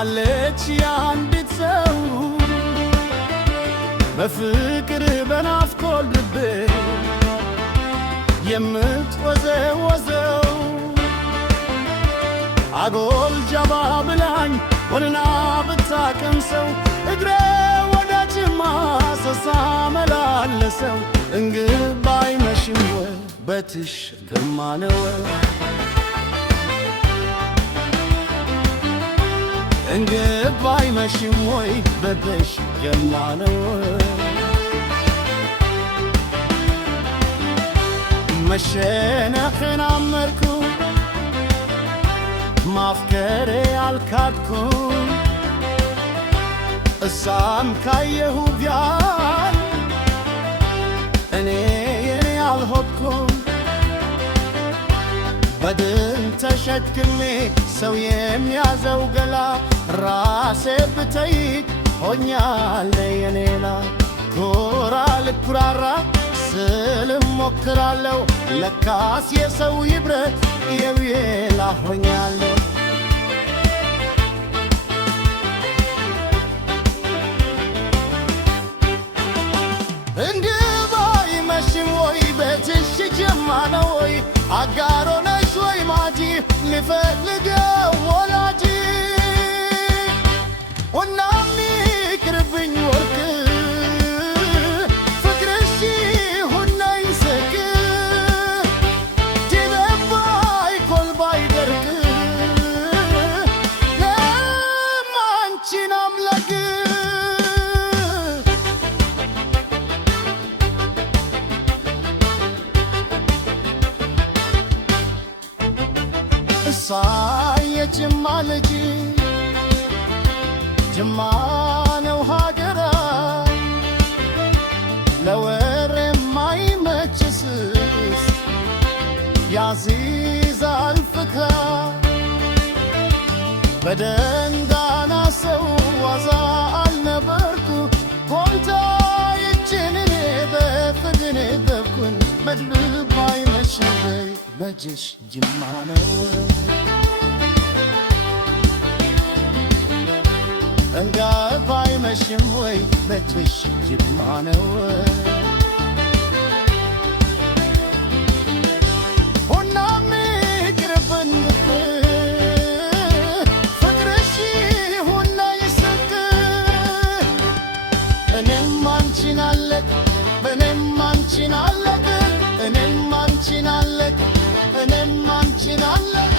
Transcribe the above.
አለች ያንዲት ሰው በፍቅር በናፍቆት ልቤ የምትወዘወዘው አጎል ጀባ ብላኝ ወንና ብታቀምሰው እግሬ ወደ ጅማ ስሳመላለሰው እንግባ አይመሽም ወይ በትሽ ግርማ ነው እንግባ አይመሽም ወይ በትሽ ግርማ ነው መሸነፍን አመርኩ ማፍቀሬ አልካድኩም እሳም ካየሁ ቢያል እኔ የኔ አልሆንኩም በድን ተሸክሜ ሰው የሚያዘው ገላ ራሴ ብተይቅ ሆኛለ የኔላ ኮራ ልኩራራ ስልም ሞክራለሁ ለካስ የሰው ይብረት የውዬላ ሆኛለሁ እንግባ አይመሽም ወይ ቤትሽ ጅማ ነው ወይ አጋሮ ነሽ ወይ ማጂ ሚፈልገው ወላጂ ወናሚ ቅርብኝ ወርቅ ፍቅርሽ ሁና ይሰቅ ዲበባይ ኮልባይ ደርቅ ለማንቺን አምላክ የጅማ ልጅ ጅማ ነው ሀገራ ለወሬ የማይመችስ ያዚዛል ፍክራ በደንዳና ሰው ዋዛ አልነበርኩ ኮንታ ይችንን በፍቅኔ በኩን በልብ አይመሽም ወይ በጅሽ ጅማ ነው እንግባ አይመሽም ወይ በትሽ ጅማ ነው ሁናም ይቅርብን ፍቅርሽ ሁና ይስቅ እኔም አንቺን አለቅ እኔም አንቺን አለቅ እኔም አንቺን አለቅ እኔም አንቺን አለቅ